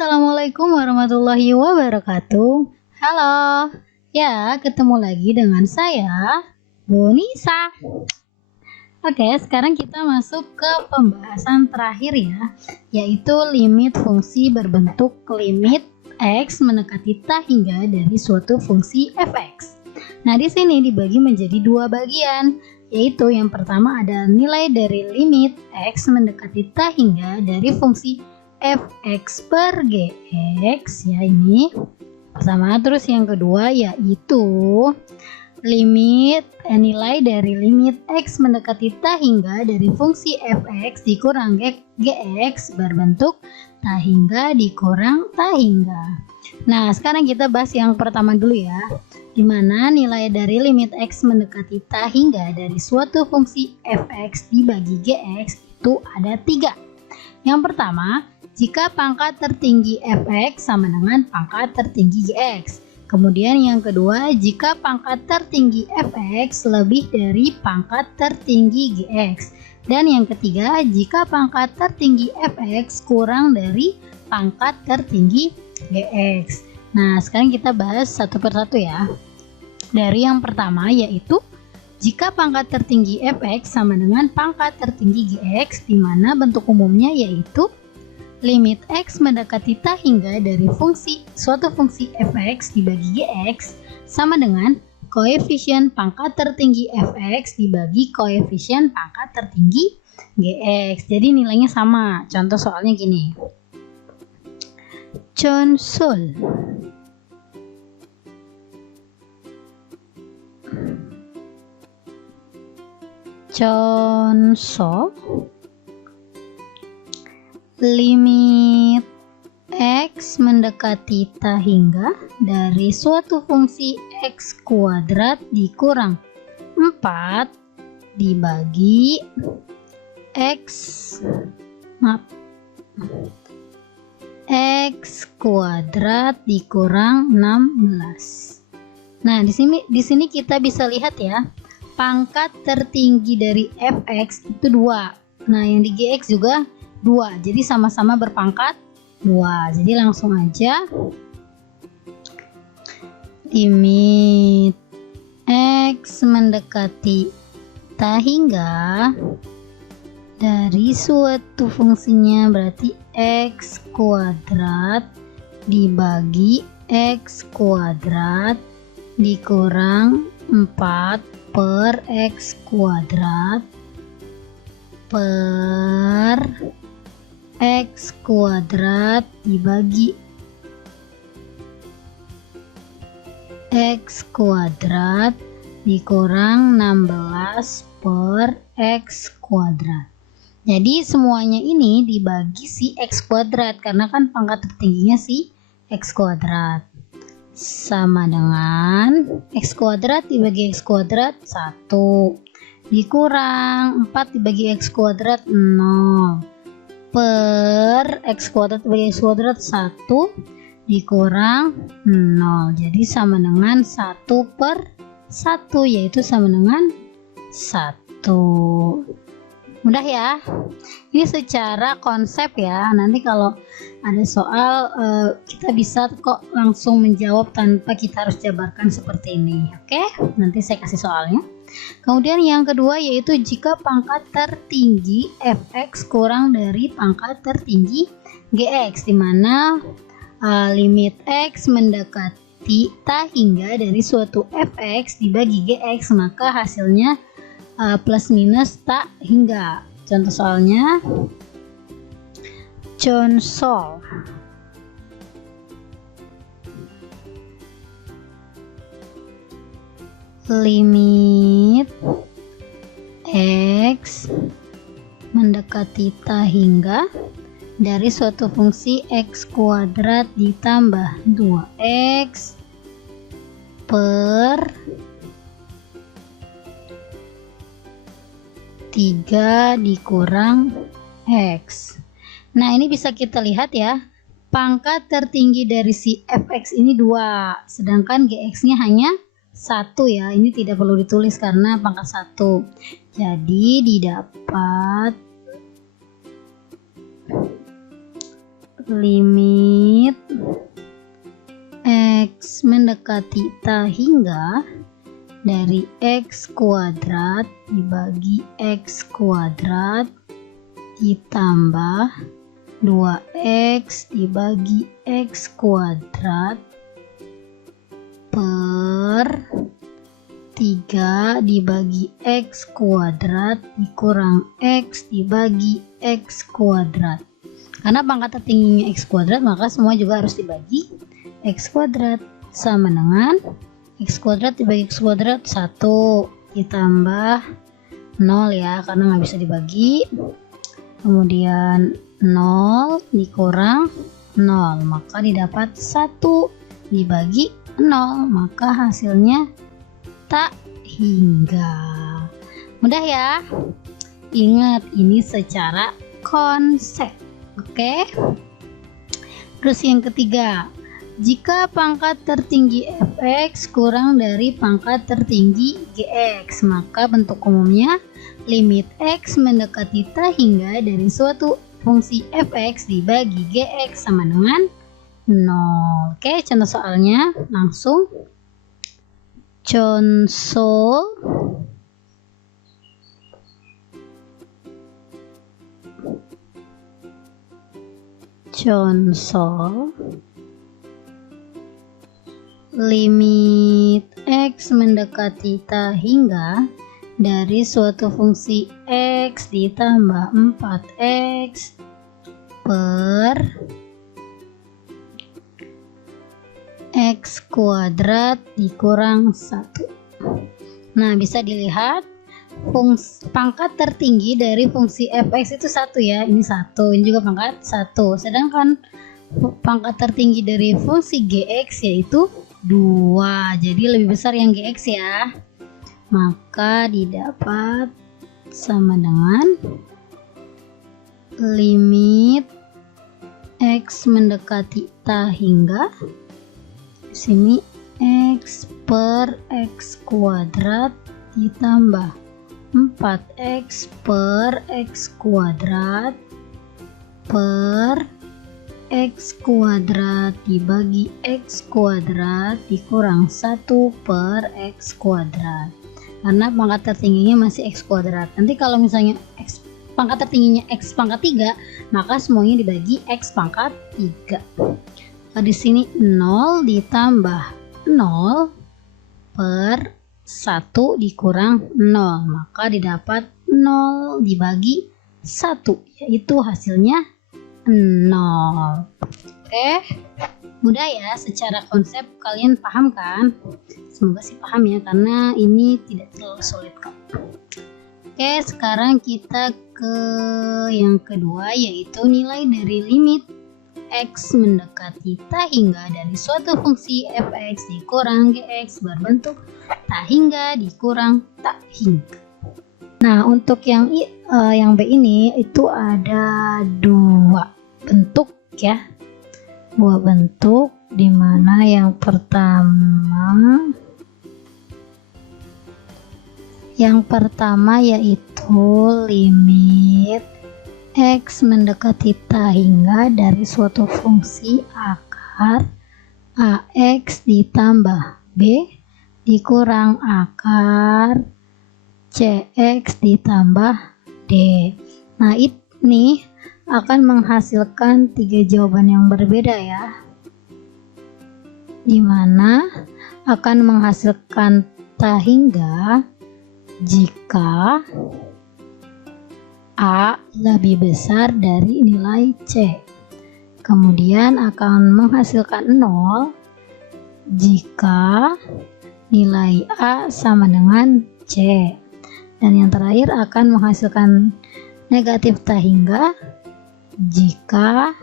Assalamualaikum warahmatullahi wabarakatuh. Halo, ya ketemu lagi dengan saya, Bu Nisa. Oke, sekarang kita masuk ke pembahasan terakhir ya, yaitu limit fungsi berbentuk limit X mendekati tak hingga dari suatu fungsi fx. Nah, di sini dibagi menjadi dua bagian, yaitu yang pertama ada nilai dari limit X mendekati tak hingga dari fungsi fx per gx ya, ini pertama. Terus yang kedua yaitu nilai dari limit x mendekati tak hingga dari fungsi fx dikurang gx berbentuk tak hingga dikurang tak hingga. Nah, sekarang kita bahas yang pertama dulu ya, dimana nilai dari limit x mendekati tak hingga dari suatu fungsi fx dibagi gx itu ada 3. Yang pertama, jika pangkat tertinggi fx sama dengan pangkat tertinggi gx. Kemudian yang kedua, jika pangkat tertinggi fx lebih dari pangkat tertinggi gx. Dan yang ketiga, jika pangkat tertinggi fx kurang dari pangkat tertinggi gx. Nah, sekarang kita bahas satu persatu ya. Dari yang pertama yaitu jika pangkat tertinggi fx sama dengan pangkat tertinggi gx, di mana bentuk umumnya yaitu limit x mendekati tak hingga dari suatu fungsi fx dibagi gx sama dengan koefisien pangkat tertinggi fx dibagi koefisien pangkat tertinggi gx. Jadi nilainya sama. Contoh soalnya gini. Contoh limit x mendekati tak hingga dari suatu fungsi x kuadrat dikurang 4 dibagi x kuadrat dikurang 16. Nah, di sini kita bisa lihat ya, pangkat tertinggi dari fx itu 2. Nah, yang di gx juga 2, jadi sama-sama berpangkat 2. Jadi langsung aja limit x mendekati tak hingga dari suatu fungsinya berarti x kuadrat dibagi x kuadrat dikurang 4 per x kuadrat per x kuadrat dibagi x kuadrat dikurang 16 per x kuadrat. Jadi semuanya ini dibagi si x kuadrat karena kan pangkat tertingginya si x kuadrat, sama dengan x kuadrat dibagi x kuadrat 1 dikurang 4 dibagi x kuadrat 0 per x kuadrat dibagi x kuadrat 1 dikurang 0. Jadi sama dengan 1 per 1, yaitu sama dengan 1. Mudah ya. Ini secara konsep ya. Nanti kalau ada soal kita bisa kok langsung menjawab tanpa kita harus jabarkan seperti ini. Oke, nanti saya kasih soalnya. Kemudian yang kedua yaitu jika pangkat tertinggi fx kurang dari pangkat tertinggi gx, di mana limit x mendekati tak hingga dari suatu fx dibagi gx, maka hasilnya plus minus tak hingga. Contoh soalnya, contoh limit x mendekati tak hingga dari suatu fungsi x kuadrat ditambah 2x per 3 dikurang x. Nah, ini bisa kita lihat ya, pangkat tertinggi dari si fx ini 2, sedangkan gx nya hanya 1 ya. Ini tidak perlu ditulis karena pangkat 1. Jadi didapat limit X mendekati ta hingga dari X kuadrat dibagi X kuadrat ditambah 2X dibagi X kuadrat per 3 dibagi X kuadrat dikurang X dibagi X kuadrat. Karena pangkat tertingginya X kuadrat, maka semua juga harus dibagi X kuadrat, sama dengan X kuadrat dibagi X kuadrat 1 ditambah 0 ya, karena nggak bisa dibagi. Kemudian 0 dikurang 0, maka didapat 1 dibagi 0, maka hasilnya tak hingga. Mudah ya? Ingat, ini secara konsep. Oke. Terus yang ketiga, jika pangkat tertinggi fx kurang dari pangkat tertinggi gx, maka bentuk umumnya limit x mendekati ta hingga dari suatu fungsi fx dibagi gx sama dengan 0. Oke, contoh soalnya langsung. Contoh limit x mendekati ta hingga dari suatu fungsi x ditambah 4x per x kuadrat dikurang 1. Nah, bisa dilihat pangkat tertinggi dari fungsi fx itu 1 ya, ini 1, ini juga pangkat 1, sedangkan pangkat tertinggi dari fungsi gx yaitu 2, jadi lebih besar yang gx ya, maka didapat sama dengan limit x mendekati ta hingga sini x per x kuadrat ditambah 4x per x kuadrat per x kuadrat dibagi x kuadrat dikurang 1 per x kuadrat, karena pangkat tertingginya masih x kuadrat. Nanti kalau misalnya pangkat tertingginya x pangkat 3, maka semuanya dibagi x pangkat 3. Nah, di sini 0 ditambah 0 per 1 dikurang 0, maka didapat 0 dibagi 1, yaitu hasilnya 0. Oke, mudah ya, secara konsep kalian paham kan? Semoga sih paham ya, karena ini tidak terlalu sulit kok. Oke, sekarang kita ke yang kedua, yaitu nilai dari limit x mendekati ta hingga dari suatu fungsi fx dikurang gx berbentuk ta hingga dikurang ta hingga. Nah, untuk yang B ini itu ada 2 bentuk ya, 2 bentuk, dimana yang pertama yaitu limit x mendekati ta hingga dari suatu fungsi akar ax ditambah b dikurang akar cx ditambah d. Nah, ini akan menghasilkan 3 jawaban yang berbeda ya, dimana akan menghasilkan ta hingga jika A lebih besar dari nilai C, kemudian akan menghasilkan 0 jika nilai A sama dengan C, dan yang terakhir akan menghasilkan negatif ta hingga jika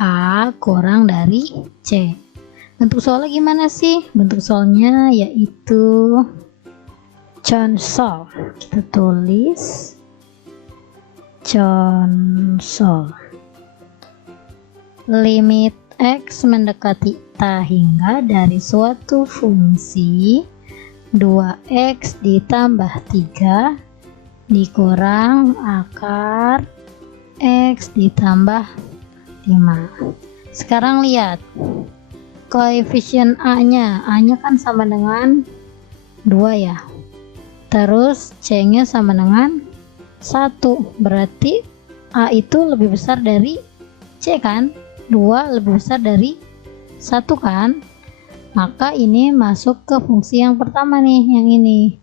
A kurang dari C. Bentuk soalnya gimana sih? Bentuk soalnya yaitu contoh, kita tulis contoh limit x mendekati ta hingga dari suatu fungsi 2x ditambah 3 dikurang akar x ditambah 5. Sekarang lihat koefisien A-nya kan sama dengan 2 ya. Terus C-nya sama dengan 1, berarti A itu lebih besar dari C kan? 2 lebih besar dari 1 kan? Maka ini masuk ke fungsi yang pertama nih, yang ini.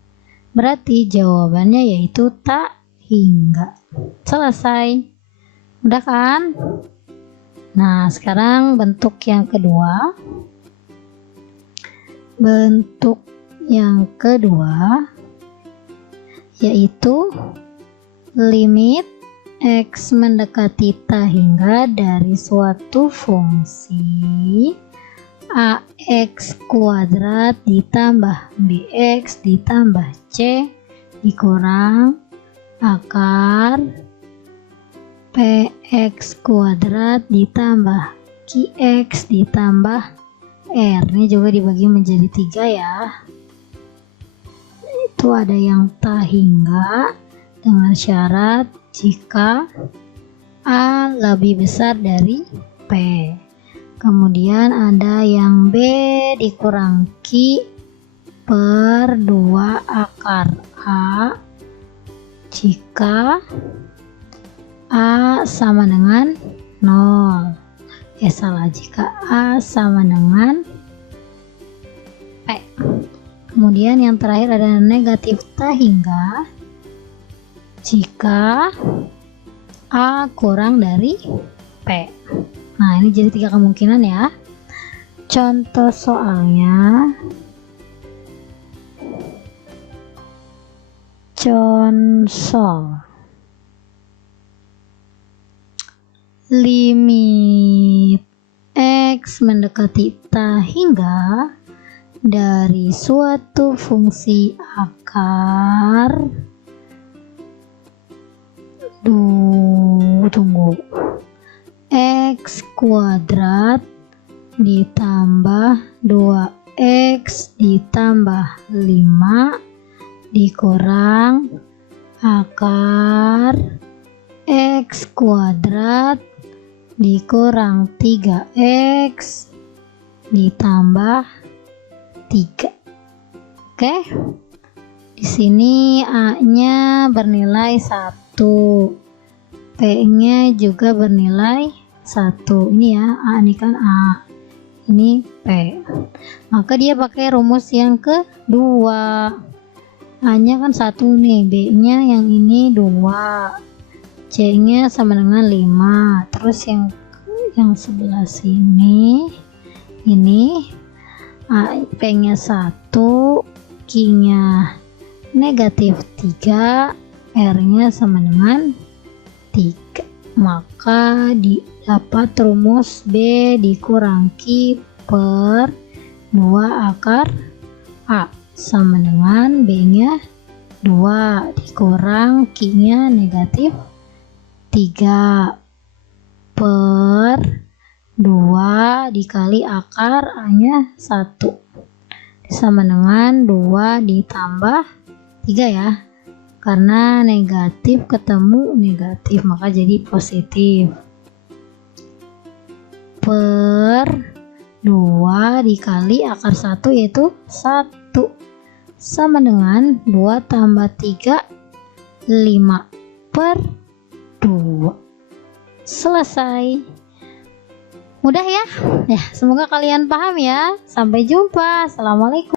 Berarti jawabannya yaitu tak hingga. Selesai. Udah kan? Nah, sekarang bentuk yang kedua. Bentuk yang kedua yaitu limit X mendekati tak hingga dari suatu fungsi AX kuadrat ditambah BX ditambah C dikurang akar PX kuadrat ditambah QX ditambah R. Ini juga dibagi menjadi 3 ya. Itu ada yang tak hingga dengan syarat jika A lebih besar dari P. Kemudian ada yang B dikurang Q per 2 akar A jika A sama dengan 0. Jika A sama dengan P. Kemudian yang terakhir ada negatif tak hingga jika A kurang dari P. Nah, ini jadi 3 kemungkinan ya. Contoh soalnya. Contoh. Limit X mendekati tak hingga dari suatu fungsi akar X kuadrat ditambah 2X ditambah 5 dikurang akar X kuadrat dikurang 3X ditambah 3. Oke. Di sini A-nya bernilai 1. P-nya juga bernilai 1. Ini ya, A ini kan A. Ini P. Maka dia pakai rumus yang kedua. A-nya kan 1 nih, B-nya yang ini 2. C-nya sama dengan 5. Terus yang sebelah sini ini P-nya 1, Q-nya negatif 3, R-nya sama dengan 3. Maka dapat rumus B dikurang Q per 2 akar A sama dengan B-nya 2 dikurang Q-nya negatif 3 per 2 dikali akar A-nya 1 sama dengan 2 ditambah 3 ya, karena negatif ketemu negatif maka jadi positif, per 2 dikali akar 1 yaitu 1 sama dengan 2 tambah 3 5 per 2. Selesai. Mudah ya? Ya, semoga kalian paham ya. Sampai jumpa. Assalamualaikum.